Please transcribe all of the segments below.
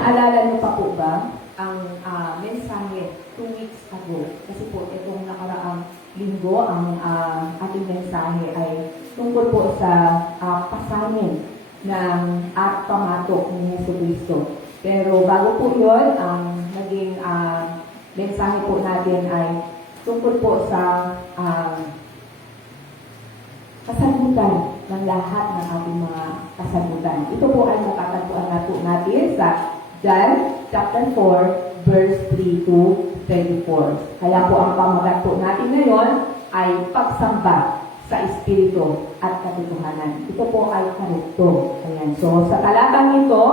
Alala niyo pa po ba ang mensahe 2 weeks ago? Kasi po itong nakaraang linggo, ang ating mensahe ay tungkol po sa pasanin ng at pamatok ni Jesucristo. Pero bago po yun, ang naging mensahe po natin ay tungkol po sa kasagutan ng lahat ng ating mga kasagutan. Ito po ay matatagpuan na po natin sa John chapter 4, verse 3 to 24. Kaya po ang pamagat po natin ngayon ay pagsamba sa Espiritu at katotohanan. Ito po ay karugtong. Ayan. So, sa talatang ito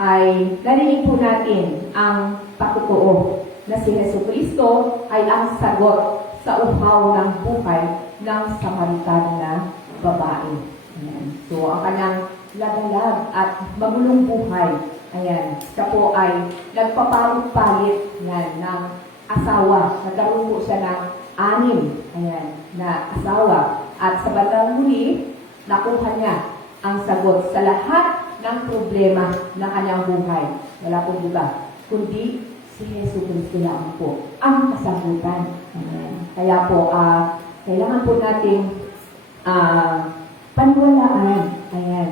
ay narinig po natin ang pagtotoo na si Jesucristo ay ang sagot sa uhaw ng buhay ng Samaritan na babae. Ayan. So, ang kanyang lagalag at magulong buhay, ayan, siya po ay nagpapalit-palit ng asawa. Nagkaroon po siya ng 6, ayan, na asawa. At sa bandang huli, nakuha niya ang sagot sa lahat ng problema ng kanyang buhay. Wala pong iba, kundi si Jesucristo lang po ang kasagutan. Ayan. Kaya po, kailangan po nating paniwalaan. Ayan.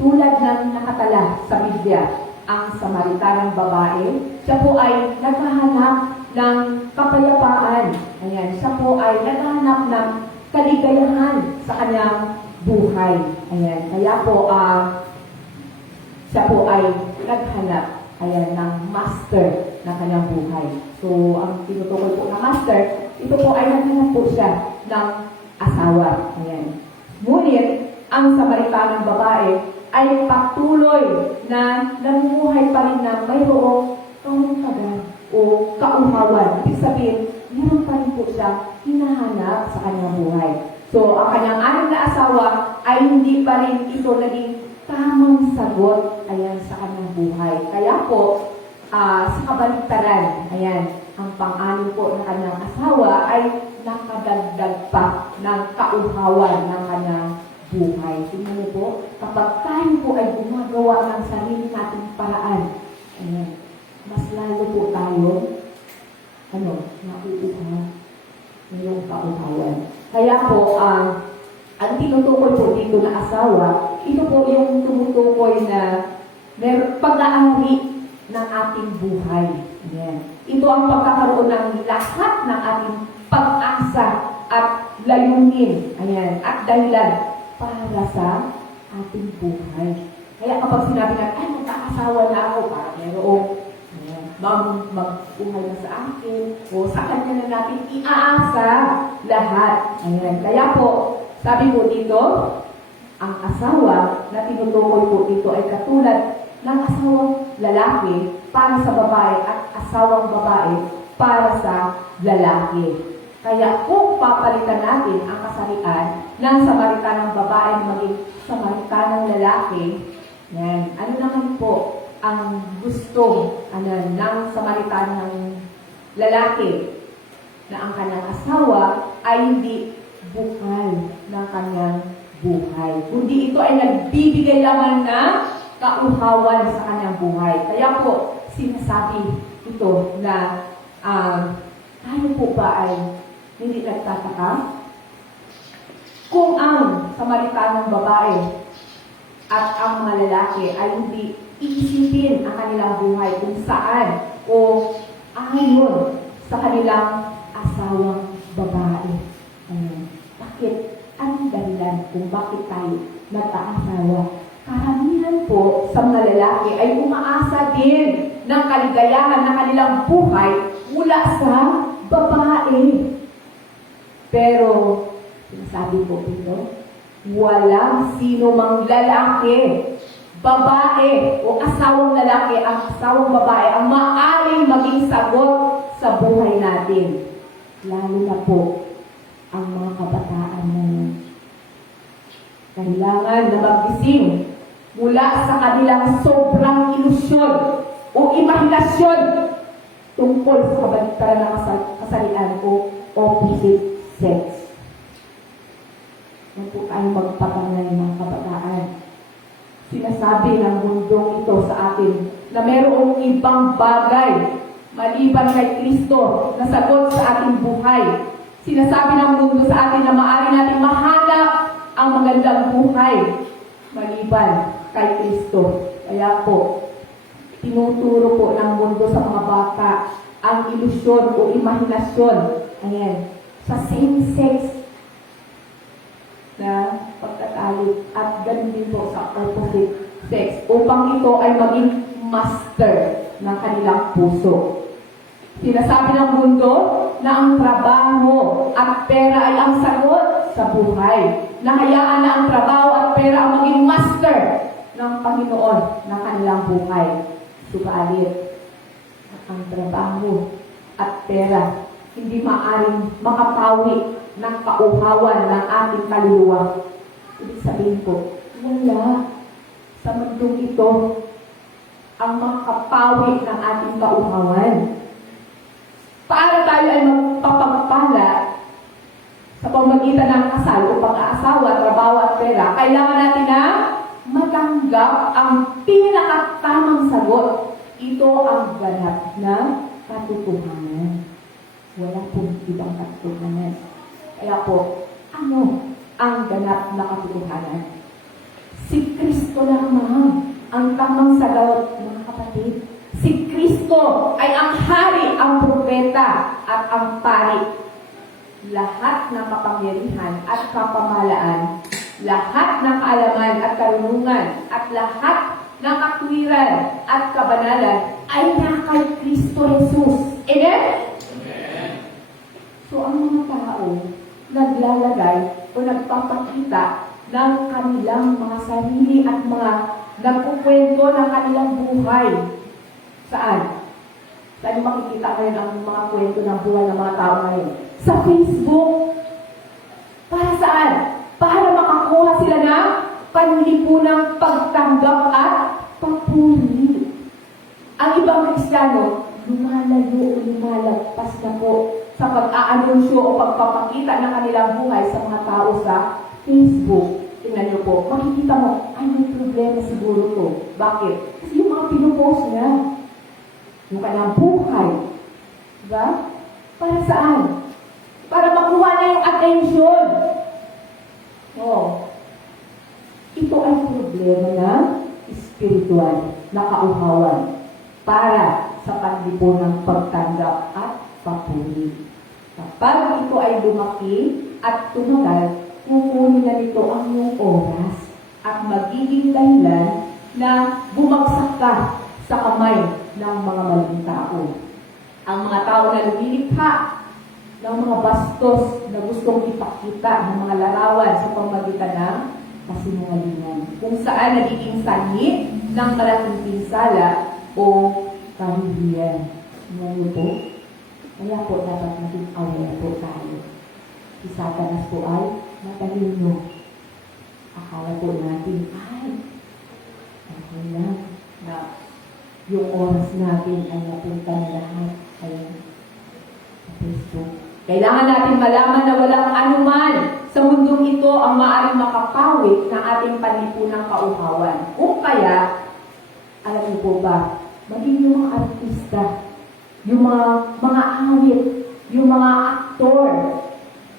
Tulad ng nakatala sa Biblia, ang Samaritanang babae, siya po ay naghahanap ng kapayapaan. Ayan. Siya po ay naghahanap ng kaligayahan sa kanyang buhay. Ayan. Kaya po, siya po ay naghanap, ayan, ng master ng kanyang buhay. So, ang tinutukoy po na master, ito po ay naghanap po siya ng asawa. Ayan. Ngunit, ang Samaritanang babae ay patuloy na namumuhay pa rin na mayroong kauntagan o kauhawan. Ibig sabihin, meron pa rin po siya hinahanap sa kanyang buhay. So, ang kanyang 6 na asawa ay hindi pa rin ito naging tamang sagot, ayan, sa kanyang buhay. Kaya po, sa kabaligtaran, ayan, ang pang-6 po ng kanyang asawa ay nakadagdag pa ng kauhawan ng kanyang buhay. Tingnan niyo po, kapag tayo po ay gumagawa ng sarili nating paraan, ayan, mas lalo po tayo, nauuhaw ng kauhawan. Kaya po, ang tinutukoy po dito na asawa, ito po yung tumutukoy na pag-aari ng ating buhay. Ayan. Ito ang pagkakaroon ng lahat ng ating pag-asa at layunin, ayan, at dahilan para sa ating buhay. Kaya kapag sinabi natin, ay, magkakasawa na ako, para mayroong mag-buhay na sa akin, o sa kanya na natin iaasa lahat. Ayan. Kaya po, sabi po dito, ang asawa na tinutukoy po dito ay katulad ng asawang lalaki para sa babae at asawang babae para sa lalaki. Kaya kung papalitan natin ang kasarian ng Samaritanang babae maging Samaritanang lalaki, yan, ano naman po ang gusto ng Samaritanang lalaki na ang kanyang asawa ay hindi bukal ng kanyang buhay, kundi ito ay nagbibigay lamang ng kauhawan sa kanyang buhay. Kaya po, sinasabi ito na tayo po ba ay hindi nagtataka kung ang Samaritanang babae at ang mga lalaki ay hindi iisipin ang kanilang buhay kung saan o ayon sa kanilang asawang babae. Bakit? Ang dahilan kung bakit tayo nag-aasawa? Karamihan po sa mga lalaki ay umaasa din ng kaligayahan ng kanilang buhay mula sa babae. Pero, sinasabi po dito, walang sino mang lalaki, babae o asawang lalaki, ang asawang babae, ang maaaring maging sagot sa buhay natin. Lalo na po ang mga kabataan na kailangan na magising mula sa kanilang sobrang ilusyon o imahinasyon tungkol sa kabaligtaran ng kasarian o opposite sex. Huwag po tayo magpapangay ng kabataan. Sinasabi ng mundong ito sa atin na mayroong ibang bagay maliban kay Kristo na sagot sa ating buhay. Sinasabi ng mundo sa atin na maaari natin mahanap ang magandang buhay maliban kay Kristo. Kaya po, tinuturo po ng mundo sa mga bata ang ilusyon o imahinasyon. Ayan, sa same-sex na pagkatalik at ganun din po sa opposite sex upang ito ay maging master ng kanilang puso. Sinasabi ng mundo na ang trabaho at pera ay ang sagot sa buhay. Nahayaan na ang trabaho at pera ang maging master ng Panginoon ng kanilang buhay. Subalit, ang trabaho at pera hindi maaaring makapawi ng kauhawan ng ating kaluluwa. Ibig sabihin po, wala sa mundong ito ang makapawi ng ating kauhawan. Para tayo ay magpapagpala sa pamagitan ng kasal o pag-aasawa, trabaho at pera, kailangan natin na matanggap ang pinakatamang sagot. Ito ang ganap na katotohanan. Wala pong ibang katotohanan. Kaya po, ano ang ganap na katotohanan? Si Kristo lamang ang tamang sagot, mga kapatid. Si Kristo ay ang hari, ang propeta, at ang pari. Lahat ng kapangyarihan at kapamahalaan, lahat ng kaalaman at karunungan, at lahat ng katwiran at kabanalan ay na kay Kristo Jesus. Amen? Amen. So, ang mga tao naglalagay o nagpapakita ng kanilang mga sarili at mga nagkukwento ng kanilang buhay. Saan? Saan makikita kayo ng mga kwento ng buhay ng mga tao ngayon? Sa Facebook. Para saan? Para makakuha sila ng panlipunang pagtanggap at papuri. Ang ibang Kristiyano, lumalayo o lumalagpas na po sa pag-aanunsyo o pagpapakita ng kanilang buhay sa mga tao sa Facebook. Tingnan niyo po, makikita mo, ay may problema siguro to. Bakit? Kasi yung mga pinupost niya, yung kanilang buhay. Diba? Para saan? Para makuha niya yung attention. Ito ay problema na spiritual, na kauhawan, para sa panlipunang pagtanggap at papuri. Kapag ito ay lumaki at tumagal, kukunin na nito ang iyong oras at magiging dahilan na bumagsak ka sa kamay ng mga maling tao. Ang mga tao na lumilikha ng mga bastos na gustong ipakita ng mga larawan sa pamagitan ng kasinungalingan, kung saan nagiging sanhi ng malaking pinsala o kahihiyan. Ngayon po, kaya po dapat maging aware po tayo. Si Satanas po ay matalino. Akala po natin, okay lang, na yung oras natin ay napunta na lahat. Ayan, sa Facebook. Kailangan natin malaman na walang anuman sa mundong ito ang maaaring makapawit ng ating panlipunang kauhawan. O kaya, alam niyo po ba, maging yung mga artista, yung mga awit, yung mga aktor,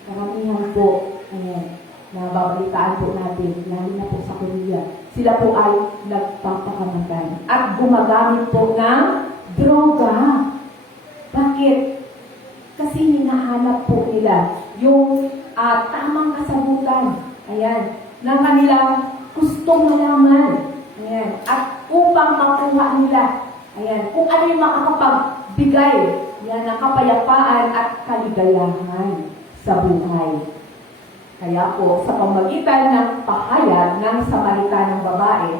karamihan po, ayan, nababalitaan po natin, lalo na po sa Korea, sila po ay nagpapakamatay at gumagamit po ng droga. Bakit? Kasi hinahanap po nila yung tamang kasagutan, ayan, ng kanilang gustong malaman, ayan, at upang makuha nila, ayan, kung ano yung makakapagbigay yan ng kapayapaan at kaligayahan sa buhay. Kaya po, sa pamagitan ng pahayag ng Samaritanang babae,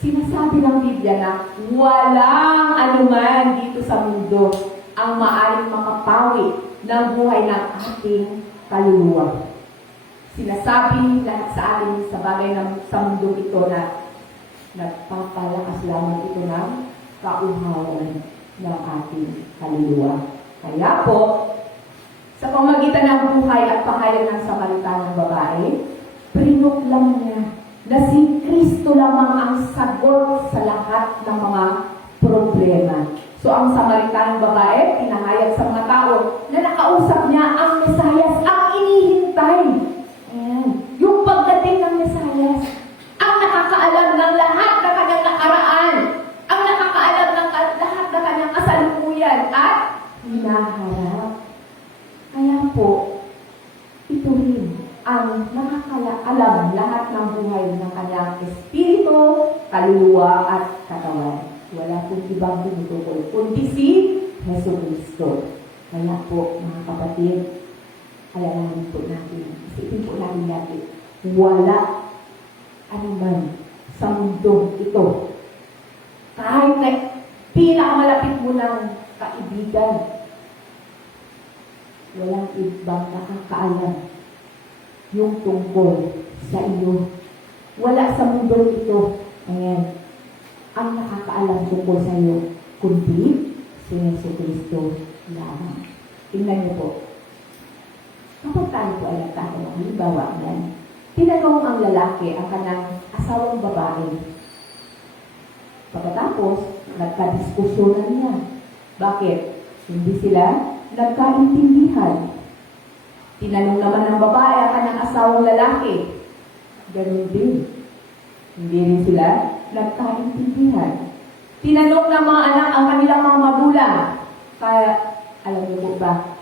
sinasabi ng Biblia na walang anuman dito sa mundo ang maaaring makapawi ng buhay ng ating kaluluwa. Sinasabi lahat sa atin sa bagay sa mundo ito na nagpapalakas lamang ito ng kauhawan ng ating kaluluwa. Kaya po, sa pamagitan ng buhay at pahayag ng Samaritanang babae, prinuklam niya na si Kristo lamang ang sagot sa lahat ng mga problema. So ang Samaritanong babae, pinahayag sa mga tao na nakausap niya ang Mesayas, ang inihintay. Ayan. Yung pagdating ng Mesayas, ang nakakaalam ng lahat na kanyang nakaraan, ang nakakaalam ng lahat na kanyang kasalukuyan at hinaharap. Kaya po, ito rin ang nakakaalam lahat ng buhay ng kanyang espiritu, kaluluwa at katawan. Wala pong ibang tinutukoy, kundi si Hesus Kristo. Kaya po, mga kapatid, alalahanin po natin, isipin po natin natin, wala anuman sa mundo ito. Kahit na pinakamalapit mo ng kaibigan, walang ibang nakakaalam yung tungkol sa iyo. Wala sa mundo ito, ayan, ang nakakaalam tungkol sa iyo, kundi si Hesus Kristo lamang. Tingnan niyo po. Kapag tayo po ay nagtatanong, halimbawa yan, tinanong ang lalaki ang kanang asawang babae. Pagkatapos, nagkadiskusyonan niya. Bakit? Hindi sila nagkaintindihan. Tinanong naman ng babae ang kanang asawang lalaki. Ganun din. Hindi rin sila nagkaintindihan. Tinanong ng mga anak ang kanilang mga magulang. Kaya, alam niyo po ba,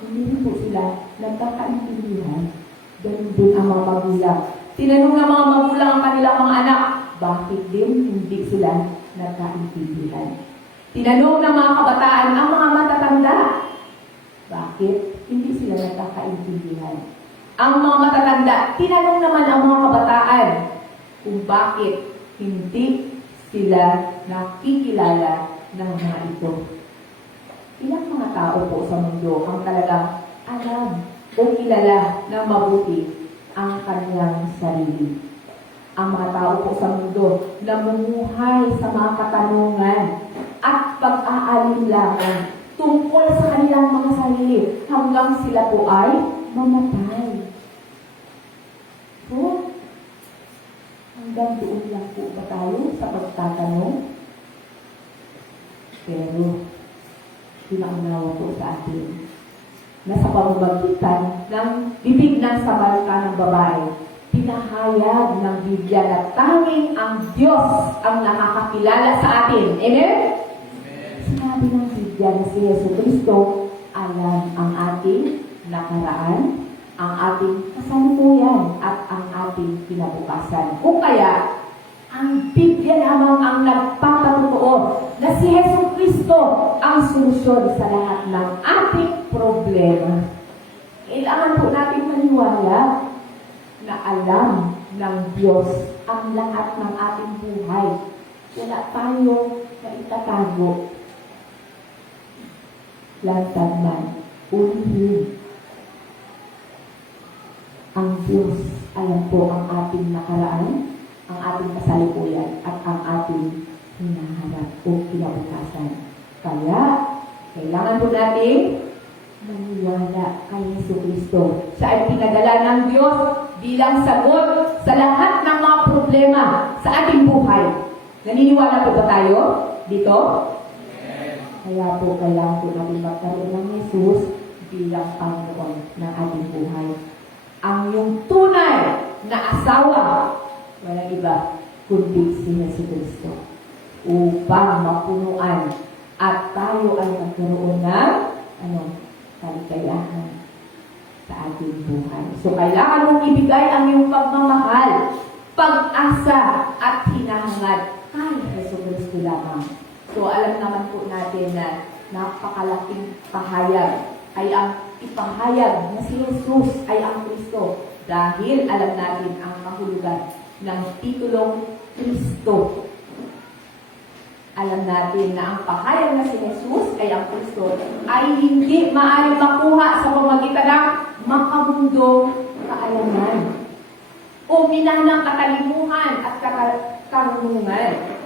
hindi rin po sila nagkakaintindihan. Ganun din ang mga magulang. Tinanong ng mga magulang ang kanilang mga anak, bakit din hindi sila nagkaintindihan? Tinanong ng mga kabataan ang mga matatanda, bakit hindi sila nagkakaintindihan? Ang mga matatanda, tinanong naman ang mga kabataan kung bakit hindi sila nakikilala ng mga ito. Ilang mga tao po sa mundo ang talagang alam o kilala ng mabuti ang kanilang sarili. Ang mga tao po sa mundo namumuhay sa mga katanungan at pag-aalinlangan tungkol sa kanilang mga sarili hanggang sila po ay mamatay. So, hanggang doon lang po ba tayo sa pagtatanong? Pero, pinaunawa po sa atin na sa pamamagitan ng bibig ng Samaritanong babae, pinahayag ng Biblia na tanging ang Diyos ang nakakakilala sa atin. Amen? Sinabi ng Biblia na si Hesus Kristo alam ang ating nakaraan, ang ating kasalukuyan, at ang ating kinabukasan. Kung kaya, ang Biblia lamang ang nagpapatotoo na si Hesus Kristo ang solusyon sa lahat ng ating problema. Kailangan po natin maniwala na alam ng Diyos ang lahat ng ating buhay. Wala tayo na itatago. Lantad man, ulihin. Ang Diyos, alam po ang ating nakaraan, ang ating kasalukuyan, at ang ating hinaharap o kinabukasan. Kaya, kailangan po natin maniwala kay Hesus Kristo. Siya ay pinadala ng Diyos bilang sagot sa lahat ng mga problema sa ating buhay. Naniniwala po ba tayo dito? Kaya po, kailangan po natin magkaroon ng Hesus bilang Panginoon ng ating buhay. Ang yung tunay na asawa, walang iba, kundi si Hesus Kristo. Upang mapunuan at tayo ay magkaroon ng kaligayahan sa ating buhay. So, kailangan mong ibigay ang iyong pagmamahal, pag-asa at hinahangad kay Hesus Kristo lamang. So, alam naman po natin na napakalaking pahayag ay ang ipahayag na si Jesus ay ang Kristo dahil alam natin ang kahulugan ng titulong Kristo. Alam natin na ang pahayag na si Jesus ay ang Kristo ay hindi maaaring makuha sa pamamagitan ng makamundong kaalaman o minanang katalimuhan at karunungan.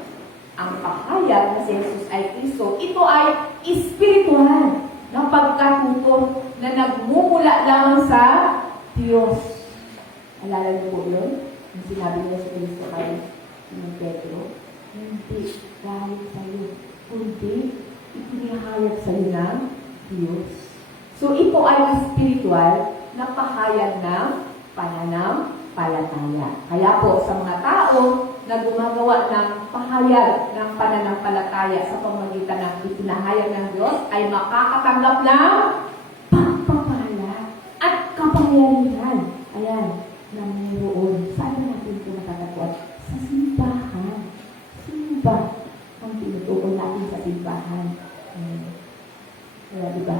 Ang pahayag na si Jesus ay Kristo, ito ay espiritual ng pagkatuto na nagmumula lamang sa Diyos. Alala niyo po yun? Yung sinabi niya si Kristo kay Pedro. hindi dahil sa iyo, kundi ipinahayag sa iyo ng Diyos. So ito ay spiritual na pahayag ng pananampalataya. Kaya po sa mga tao na gumagawa ng pahayag ng pananampalataya sa pamamagitan ng ipinahayag ng Diyos ay makakatanggap ng pagpapala at kapangyarihan. Ayan, na mayroon. Saan natin ito matatagpuan? Sa simbahan. Simba ang tinutukoy natin sa simbahan. Kaya diba?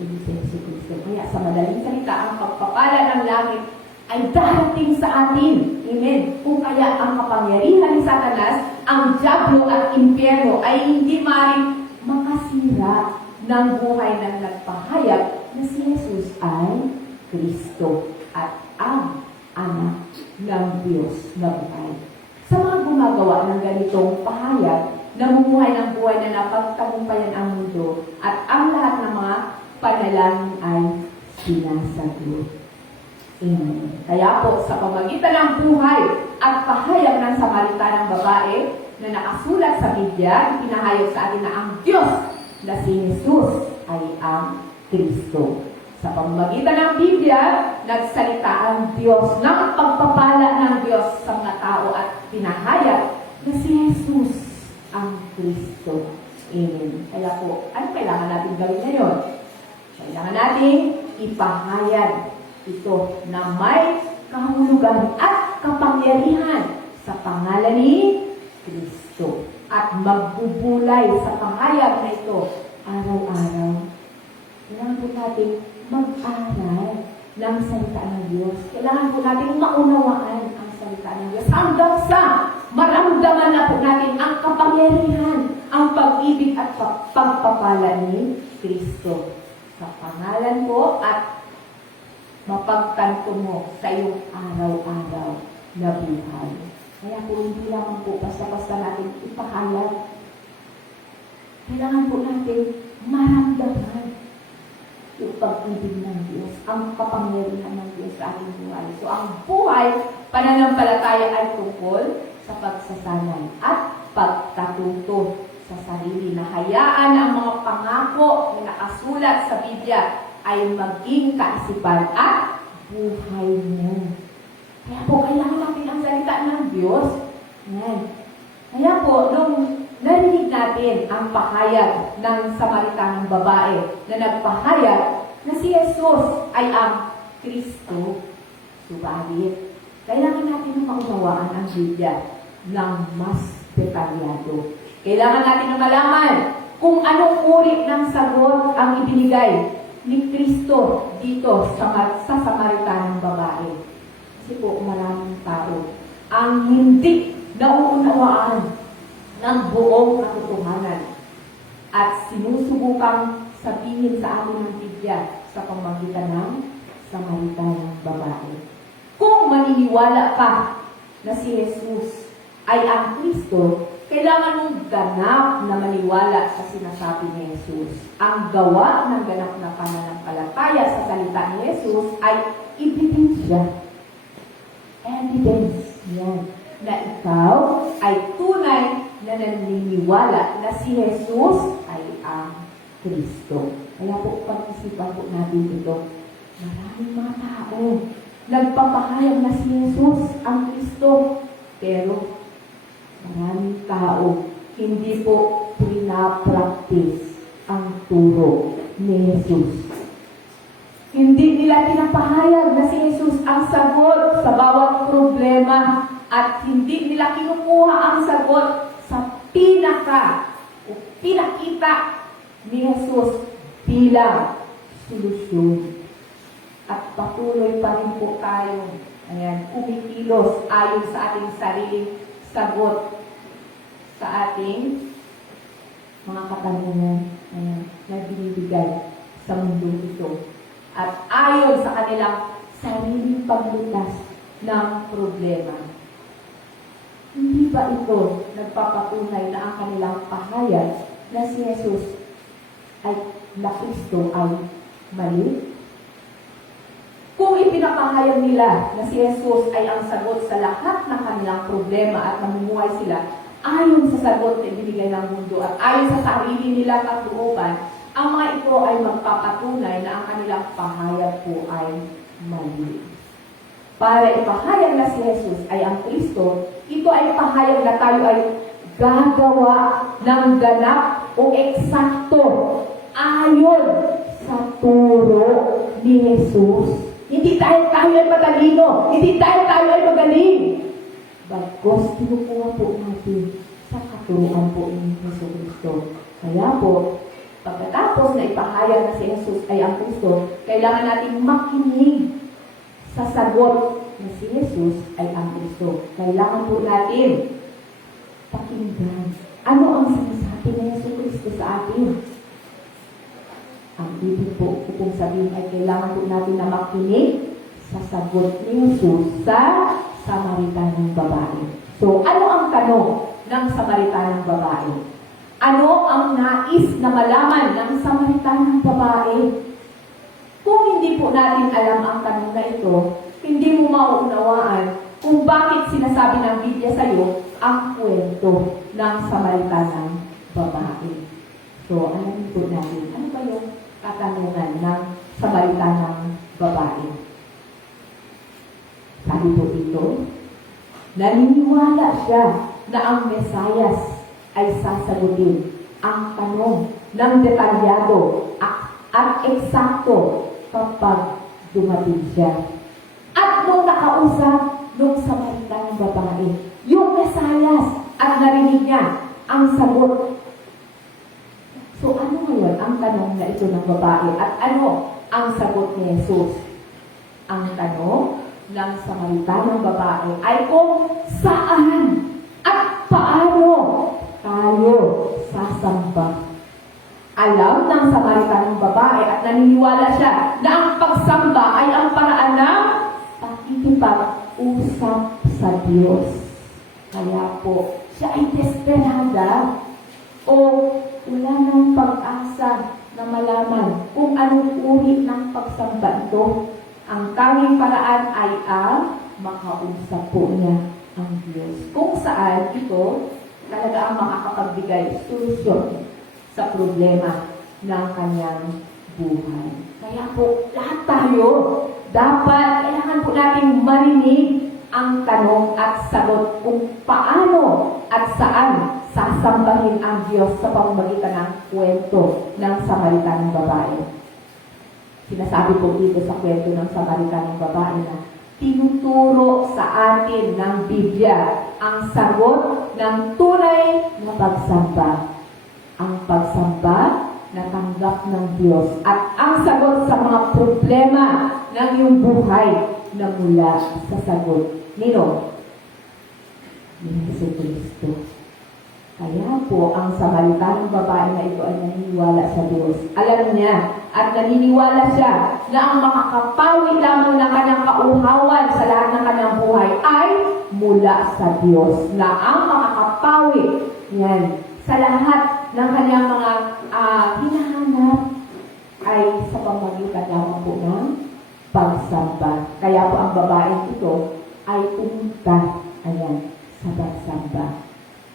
Kaya sa madaling salita, ang pagpapala ng langit ay darating sa atin. Amen. Kung kaya ang kapangyarihan ni Satanas, ang diablo at impyerno ay hindi maaaring makasira ng buhay ng nagpahayag na si Jesus ay Kristo at ang anak ng Diyos na buhay. Sa mga gumagawa ng ganitong pahayag, namumuhay ng buhay na napagtagumpayan ang mundo at ang lahat ng mga panalangin ay sinasagot. Amen. Kaya po, sa pamagitan ng buhay at pahayag ng Samaritanang babae na nakasulat sa Biblia, pinahayag sa atin na ang Diyos na si Jesus ay ang Kristo. Sa pamamagitan ng Biblia, nagsalita ang Diyos ng pagpapala ng Diyos sa mga tao at pinahayag na si Jesus ang Kristo. Amen. Kaya po, ano kailangan natin gawin ngayon? Kailangan natin ipahayag ito na may kahulugan at kapangyarihan sa pangalan ni Kristo. At magbubulay sa pahayag na ito araw-araw. Kailangan po natin mag-aral ng salita ng Diyos. Kailangan po natin maunawaan ang salita ng Diyos hanggang sa maramdaman na po natin ang kapangyarihan, ang pag-ibig at pagpapala ni Kristo. Sa pangalan po at mapagtanto mo sa iyong araw-araw na buhay. Kaya po hindi lamang po basta-basta natin ipahayag. Kailangan po natin maramdaman yung pag-ibig ng Diyos, ang kapangyarihan ng Diyos sa ating buhay. So ang buhay, pananampalataya ay tungkol sa pagsasanay at pagkatuto sa sarili na hayaan ang mga pangako na nakasulat sa Biblia ay maging kaisipan at buhay mo. Kaya po, kailangan natin ang salita ng Diyos. Yan. Kaya po, nung narinig natin ang pahayag ng Samaritanang babae na nagpahayag na si Jesus ay ang Kristo, subalit, kailangan natin maunawaan ang Biblia ng mas detalyado. Kailangan natin na malaman kung anong uri ng sagot ang ibinigay ni Kristo dito sa Samaritanang babae. Kasi po, maraming tao ang hindi nauunawaan ng buong katotohanan at sinusubukang sabihin sa atin ng Biblia sa pamamagitan ng Samaritanang babae. Kung maniniwala ka na si Jesus ay ang Kristo, kailangan mong ganap na maniwala sa sinasabi ni Jesus. Ang gawa ng ganap na pananampalataya sa salita ni Jesus ay ebidensya. Evidence. Yan. Na ikaw ay tunay na naniniwala na si Jesus ay ang Kristo. Kaya po, pag-isipan po natin ito. Maraming mga tao nagpapahayag na si Jesus ang Kristo. Pero maraming tao hindi po pinapractice ang turo ni Jesus. Hindi nila pinapahayag na si Jesus ang sagot sa bawat problema at hindi nila kinukuha ang sagot sa pinakita ni Jesus bilang solusyon. At patuloy pa rin po tayo, kumikilos ayon sa ating sariling sagot sa ating mga katanungan na binibigay sa mundo ito. At ayon sa kanilang sariling paglutas ng problema. Hindi ba ito nagpapatunay na ang kanilang pahayag na si Jesus ay na Kristo ay mali? Kung ipinapahayag nila na si Jesus ay ang sagot sa lahat ng kanilang problema at namumuhay sila, ayon sa sagot na ibinigay ng mundo at ayon sa sarili nilang kalooban, ang mga ito ay magpapatunay na ang kanilang pahayag po ay mali. Para ipahayag na si Jesus ay ang Kristo, ito ay pahayag na tayo ay gagawa ng ganap o eksakto ayon sa turo ni Jesus. Hindi dahil tayo ay matalino, hindi dahil tayo ay magaling. Bagkos, kinukuha po natin sa katuruan po ni Jesus Kristo. Kaya po, pagkatapos na ipahayag na si Jesus ay ang Kristo, kailangan natin makinig sa sagot na si Jesus ay ang Kristo. Kailangan po natin pakinggan ano ang sinasabi ni Jesus Kristo sa atin. Ang ibig po kung sabihin ay kailangan po natin na makinig sa sagot ni Jesus sa Samaritanang babae. So, ano ang tanong ng Samaritanang babae? Ano ang nais na malaman ng Samaritanang babae? Kung hindi po natin alam ang tanong na ito, hindi mo mauunawaan kung bakit sinasabi ng Biblia sa iyo ang kwento ng Samaritanang babae. So, alamin po natin, ano ba yung katanungan ng Samaritanang babae? Sabi po dito, naniniwala siya na ang Mesayas ay sasagutin ang tanong ng detalyado at eksakto kapag dumating siya. At nung nakausap nung Samaritanang babae, yung Mesayas, at narinig niya ang sagot. So ano ngayon ang tanong na ito ng babae at ano ang sagot ni Jesus? Ang tanong ng Samaritanang babae ay kung saan at paano tayo sasamba. Alam ng Samaritanang babae at naniniwala siya na ang pagsamba ay ang paraan ng pakikipag-usap sa Diyos. Kaya po, siya ay desperada o wala ng pag-asa na malaman kung anong uri ng pagsamba ito. Ang tanging paraan ay ang makausap po niya ang Diyos. Kung saan ito talaga ang makakapagbigay solusyon sa problema ng kanyang buhay. Kaya po, lahat tayo dapat, kailangan po natin marinig ang tanong at sagot kung paano at saan sasambahin ang Diyos sa pamamagitan ng kwento ng Samaritanang babae. Sinasabi po dito sa kwento ng Samaritanang babae na tinuturo sa atin ng Biblia ang sagot ng tunay na pagsamba. Ang pagsamba na tanggap ng Diyos at ang sagot sa mga problema ng iyong buhay na mula sa sagot nino ni Jesucristo. Kaya po, ang Samaritanang babae na ito ay naniniwala sa Diyos. Alam niya at naniniwala siya na ang makakapawi lamang ng kanyang kauhawan sa lahat ng kanyang buhay ay mula sa Diyos. Na ang makakapawi yan sa lahat ng kanyang mga hinahanap ay sa pamamagitan lamang po ng pagsamba. Kaya po ang babaeng ito ay pumunta sa pagsamba.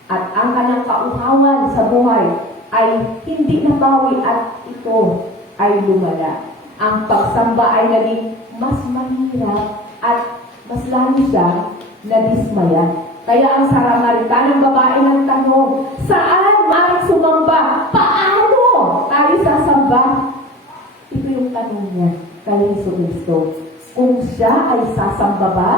At ang kanyang kauhawan sa buhay ay hindi nabawi at ito ay lumala. Ang pagsamba ay naging mas mahirap at mas lalo siya nadismaya. Kaya ang Samaritanang babae nagtanong, saan maaaring sumamba? Paano tayo sasamba? Ito yung tanong niya kay Jesucristo. Kung siya ay sasamba ba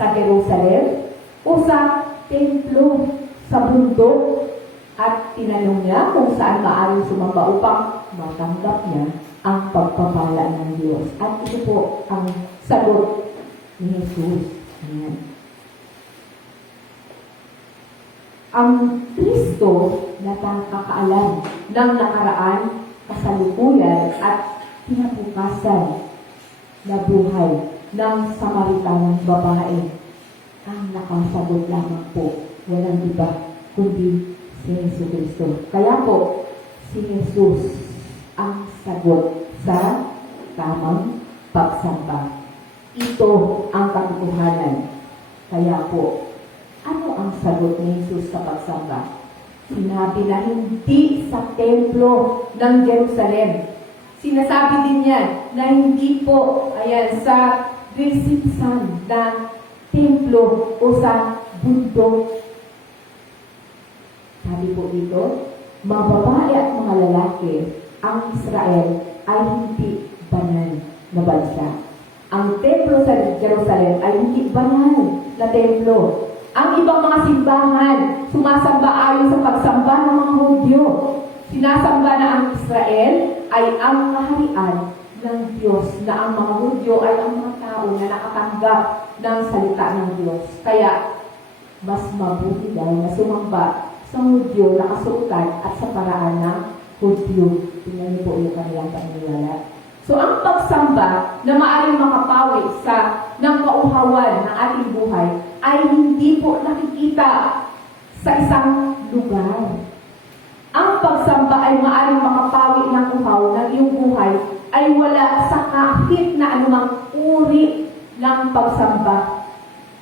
sa Jerusalem o sa templo sa bundok? At tinanong niya kung saan maaaring sumamba upang matanggap niya ang pagpapala ng Diyos. At ito po ang sagot ni Jesus. Ayan. Ang Kristo na nakakaalam ng nakaraan, kasalukuyan at kinabukasan na buhay ng Samaritanang babae ang nakasagot lamang po. Walang iba kundi si Jesucristo. Kaya po, si Jesus ang sagot sa tamang pagsamba. Ito ang katotohanan. Kaya po, ano ang sagot ni Jesus sa pagsamba? Sinabi na hindi sa templo ng Jerusalem. Sinasabi din yan na hindi po, ayan, sa resipsan ng templo o sa bundok. Sabi po dito, mga babae at mga lalaki, ang Israel ay hindi banal na bansa. Ang templo sa Jerusalem ay hindi banal na templo. Ang ibang mga simbahan, sumasamba ayon sa pagsamba ng mga Hudyo. Sinasamba na ang Israel ay ang kaharian ng Diyos, na ang mga Hudyo ay ang mga tao na nakatanggap ng salita ng Diyos. Kaya, mas mabuti daw na sumamba sa Hudyo na kasuotan at sa paraan ng Hudyo. Tingnan niyo po yung kanilang paniniwala. So, ang pagsamba na maaaring makapawi ng kauhawan ng ating buhay ay hindi po nakikita sa isang lugar. Ang pagsamba ay maaaring makapawi ng uhaw ng iyong buhay ay wala sa kahit na anumang uri ng pagsamba,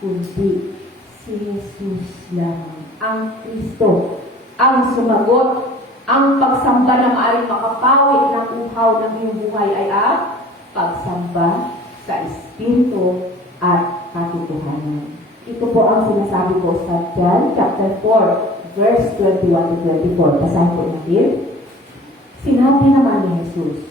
kundi si Jesus lang, ang Kristo, ang sumagot. Ang pagsamba na maaaring makapawi ng uhaw ng iyong buhay ay ang pagsamba sa Espiritu at katotohanan. Ito po ang sinasabi ko sa John chapter 4, verse 21 to 24. Basahin po natin. Sinabi naman ni Jesus,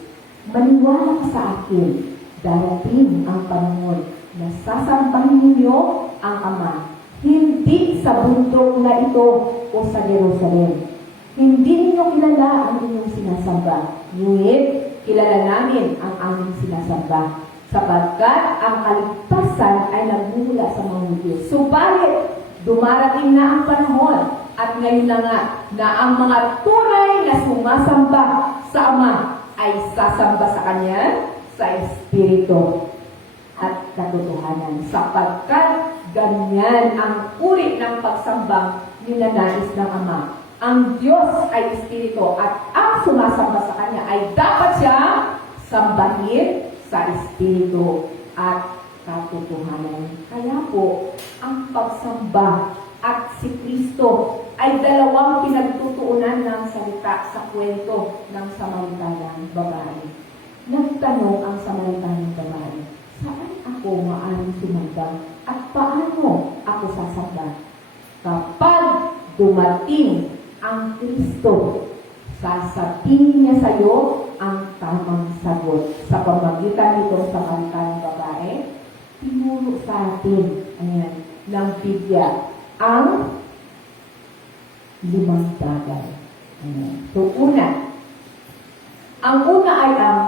maniwala ka sa akin, darating ang panahon na sasambahin ninyo ang Ama, hindi sa bundok na ito o sa Jerusalem. Hindi ninyo kilala ang inyong sinasamba, ngunit kilala namin ang aming sinasamba, sapagkat ang kaligtasan ay nagmumula sa mga Hudyo. Subalit, dumarating na ang panahon, at ngayon na nga, na ang mga tunay na sumasamba sa Ama ay sasamba sa Kanya sa Espiritu at katotohanan, sapagkat ganyan ang uri ng pagsambang ninanais ng Ama. Ang Diyos ay Espiritu at ang sumasamba sa Kanya ay dapat siyang sambahin sa Espiritu at katotohanan. Kaya po, ang pagsamba at si Kristo ay dalawang pinagtutuunan ng salita sa kwento ng Samaritanang babae. Nagtanong ang Samaritanang babae, saan ako maaaring sumamba at paano ako sasamba? Kapag dumating ang Kristo, sasabihin niya sa iyo ang tamang sagot. Sa pamagitan nitong Samaritanang babae, tinuro sa atin, ayan, ng Biblia, ang 5 bagay. Ayan. So, ang una ay ang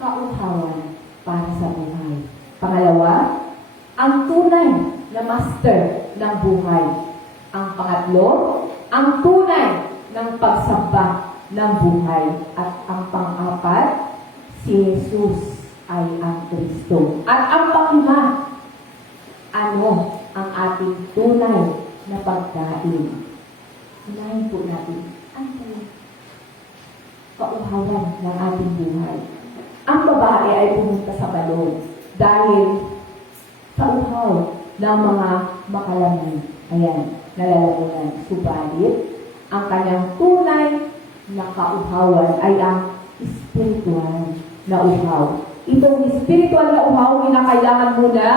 kauhawan para sa buhay. Pangalawa, ang tunay na master ng buhay. Ang pangatlo, ang tunay ng pagsamba ng buhay. At ang pang-apat, si Jesus ay ang Kristo. At ang pang-lima, ano ang ating tunay na pagkain? Unahin po natin ang kauhawan ng ating buhay. Ang babae ay pumunta sa balon dahil sa uhaw ng mga makalaman. Ayan, nalalamunan. Subalit, ang kanyang tunay na kauhawan ay ang spiritual na uhaw. Itong spiritual na uhaw, kinakailangan mo na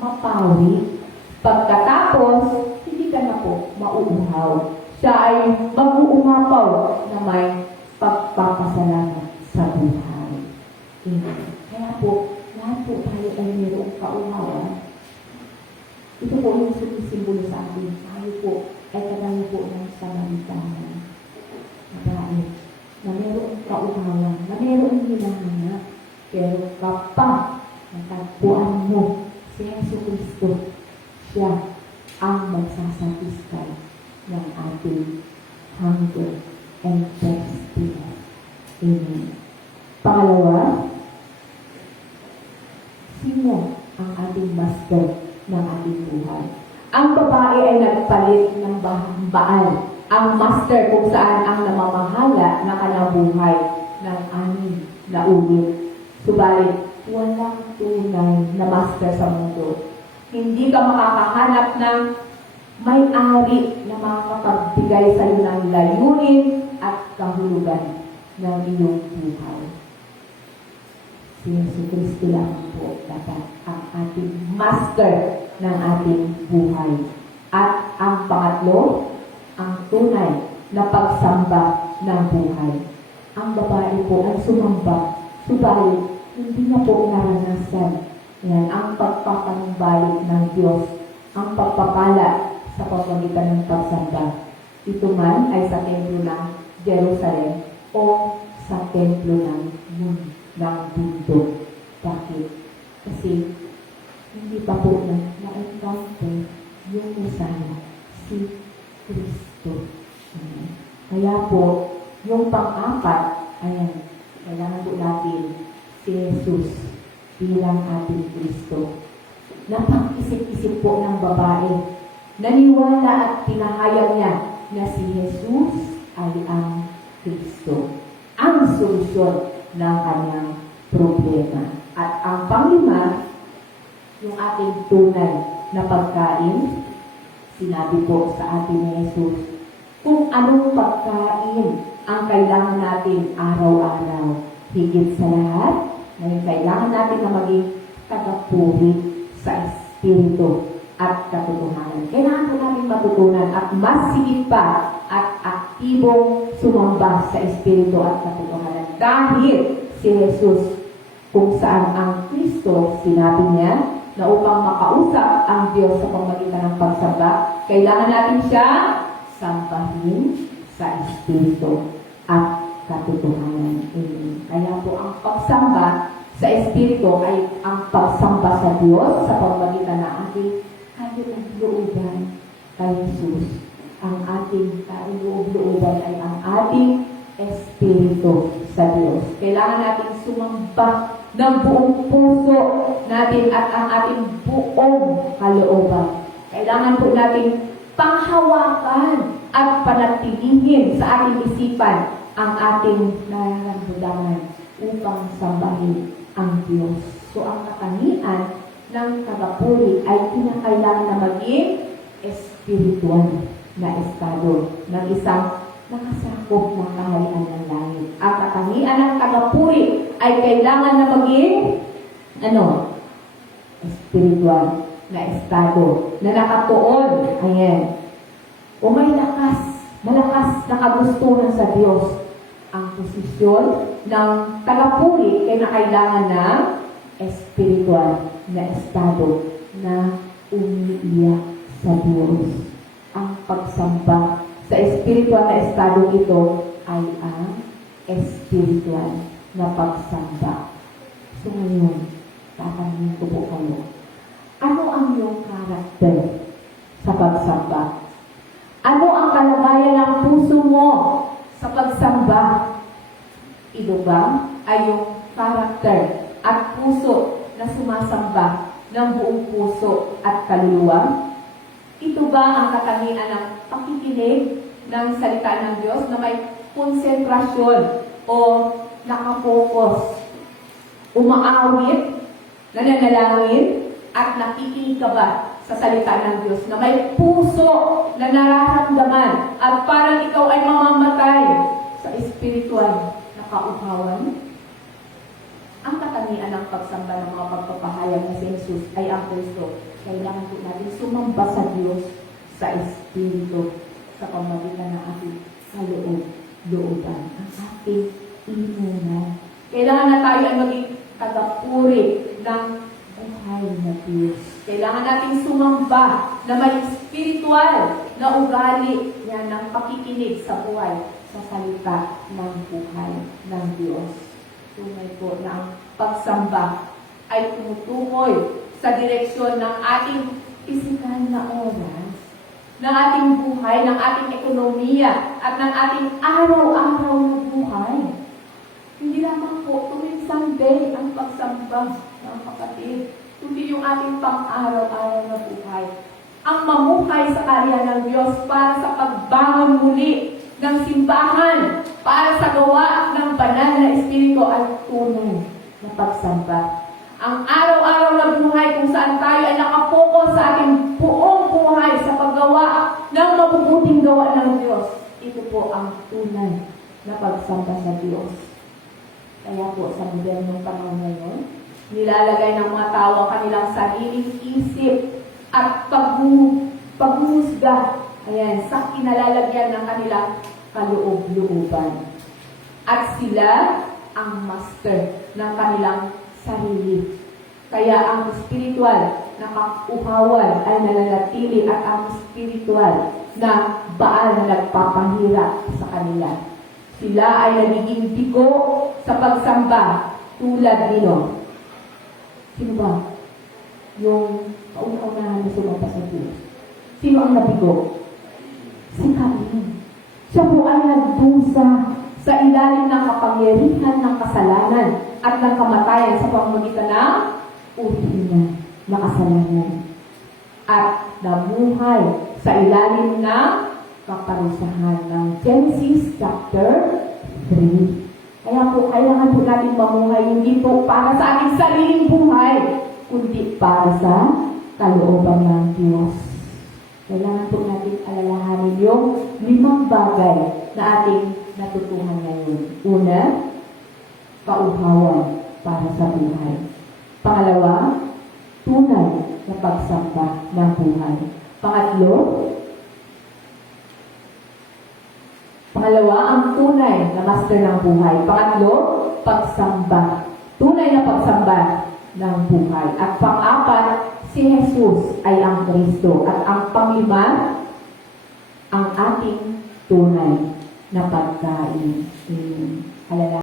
mapawi. Pagkatapos, hindi ka na po mauuhaw. Siya ay mag-uumapaw na may pagpapasalamat sa buhay. Amen. Kaya po, lahat po tayo ay mayroong kauhawan. Ito po yung sumisimbolo sa atin. Tayo po ay kagaya po ng Samaritanang babae na mayroong kauhawan, na mayroong hinahanap. Pero kapag natagpuan mo si Yesu Cristo, siya ang magsasatisfy ng ating hunger and thirstiness. Amen. Pangalawa, sino ang ating master ng ating buhay? Ang babae ay nagpalit ng Baal, ang master kung saan ang namamahala ng kanyang buhay ng 6 na ulit. Subalit, walang tunay na master sa mundo. Hindi ka makakahanap ng may-ari na makakapagbigay sa iyo ng layunin at kahulugan ng iyong buhay. Si Jesucristo lang po dapat ang ating master ng ating buhay. At ang pangatlo, ang tunay na pagsamba ng buhay. Ang babae po ay sumamba, subalit hindi na po naranasan yan, ang pagpapanumbalik ng Diyos, ang pagpapala sa pamamagitan ng pagsamba. Ito man ay sa templo ng Jerusalem o sa templo ng mundo. Bakit? Kasi hindi pa po na-encounter yung Messiah, si Kristo. Kaya po, yung pang-apat, ayan, kailangan po natin si Jesus bilang ating Kristo. Napag-isip-isip po ng babae. Naniwala at pinahayag niya na si Jesus ay ang Kristo. Ang solusyon ng kanyang problema. At ang panglima, yung ating tunay na pagkain, sinabi po sa atin ni Jesus, kung anong pagkain ang kailangan natin araw-araw. Higit sa lahat, ngayon kailangan natin na maging tagapuri sa Espiritu at katotohanan. Kailangan po natin matutunan at mas sigit pa at aktibong sumamba sa Espiritu at katotohanan. Dahil si Jesus, kung saan ang Kristo, sinabi niya, na upang makausap ang Diyos sa pamamagitan ng pagsamba, kailangan natin siya sambahin sa Espiritu at katotohanan. Kaya po ang pagsamba sa Espiritu ay ang pagsamba sa Diyos sa pamamagitan ng ating kaloob-looban kay Jesus. Ang ating kaloob-looban ay ang ating Espiritu sa Diyos. Kailangan natin sumamba ng buong puso natin at ang ating buong kalooban. Kailangan po natin panghawakan at panatilihin sa ating isipan ang ating nararamdaman upang sambahin ang Diyos. So, ang katangian ng tagapuri ay kinakailangan na maging espiritual na estado ng isang nakasakop ng kaharian ng langit. Ang katangian ng tagapuri ay kailangan na maging espiritual na estado na nakatuon, ayan, o may malakas na kagustuhan sa Diyos. Ang posisyon ng tagapuri ay kailangan ng espiritual na estado na umiiyak sa Diyos. Ang pagsamba sa espiritual na estado ito ay ang espiritual na pagsamba. So ngayon, tatanungin ko po kayo, ano ang iyong karakter sa pagsamba? Ano ang kalagayan ng puso mo sa pagsamba? Ito ba ay yung karakter at puso na sumasamba ng buong puso at kaluluwa? Ito ba ang katangian ng pakikinig ng salita ng Diyos na may konsentrasyon o nakafocus, umaawit, nananalangin, at nakikinig ka ba sa salita ng Diyos na may puso na nararamdaman at parang ikaw ay mamamatay sa espiritual na kauhawan? Ang katangian ng pagsamba ng mga pagpapahayag na si Jesus ay ang Kristo. Kailangan po natin sumamba sa Diyos sa Espiritu sa pamamagitan ng ating kaloob-looban, ang ating inunan. Kailangan na tayo ay maging tagapuri ng buhay na Diyos. Kailangan natin sumamba na may spiritual na ugali yan ng pakikinig sa buhay sa salita ng buhay ng Diyos. Tunay po na ang pagsamba ay tumutukoy sa direksyon ng ating pisikal na oras, ng ating buhay, ng ating ekonomiya, at ng ating araw-araw na buhay. Hindi lamang po tuwing Sunday ang pagsamba, mga kapatid, kundi yung ating pang-araw-araw na buhay. Ang mamuhay sa karya ng Diyos para sa pagbangon muli ng simbahan, para sa gawa ng banal na espiritu ay tunay na pagsamba. Ang araw-araw na buhay kung saan tayo ay nakapokus sa ating buong buhay sa paggawa ng mabubuting gawa ng Diyos. Ito po ang tunay na pagsamba sa Diyos. Kaya po sa modernong panahon ngayon, nilalagay ng mga tao ang kanilang sariling isip at paghuhusga sa kinalalagyan ng kanilang kaloob-looban. At sila ang master ng kanilang sarili. Kaya ang spiritual na kauhawan ay nananatili at ang spiritual na baal na nagpapahirap sa kanila. Sila ay nagiging bigo sa pagsamba tulad nino. Sino ba? Yung kauna-unahan na sumamba sa Diyos. Sino ang nabigo? Si Cain. Siya po ay nagdusa sa ilalim ng kapangyarihan ng kasalanan at ng kamatayan sa pamamagitan ng orihinal na kasalanan. At namuhay sa ilalim ng kaparusahan ng Genesis chapter 3. Kaya po, kailangan po natin mamuhay hindi po para sa ating sariling buhay, kundi para sa kalooban ng Diyos. Kailangan po natin alalahanin yung 5 bagay na ating natutuhan ngayon. Una, kauhawan para sa buhay. Pangalawa, tunay na pagsamba ng buhay. Pangalawa, ang tunay na master ng buhay. Pangatlo, pagsamba. Tunay na pagsamba ng buhay. At pang-apat, si Jesus ay ang Kristo. At ang panglima, ang ating tunay na pagkain. Alala.